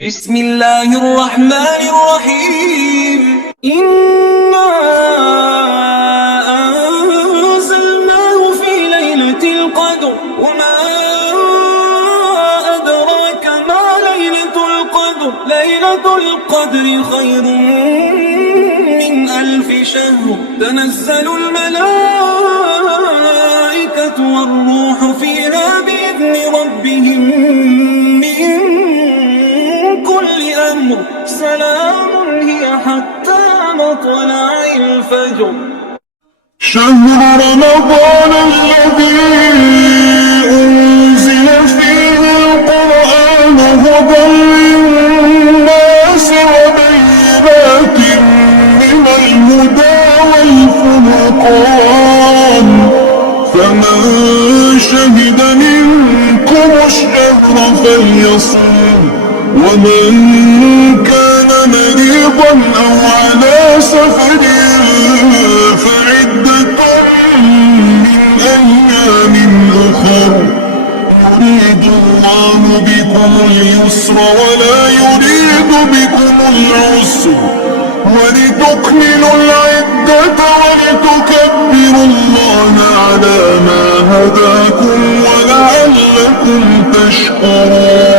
بسم الله الرحمن الرحيم. إنا أنزلناه في ليلة القدر وما أدراك ما ليلة القدر. ليلة القدر خير من 1000 شهر. تنزل الملائكة والروح فيها بإذن ربهم من كل أمر. سلام هي حتى مطلع الفجر. شهر رمضان الذي أنزل فيه القرآن هدى للناس وبينات من الهدى والفرقان، فمن شهد منكم الشهر فليصم، ومن كان مريضا أو على سفر فعدة من أيام أخر. يريد الله بكم اليسر ولا يريد بكم العسر، ولتكملوا العدة ولتكبروا الله على ما هداكم ولعلكم تشكرون.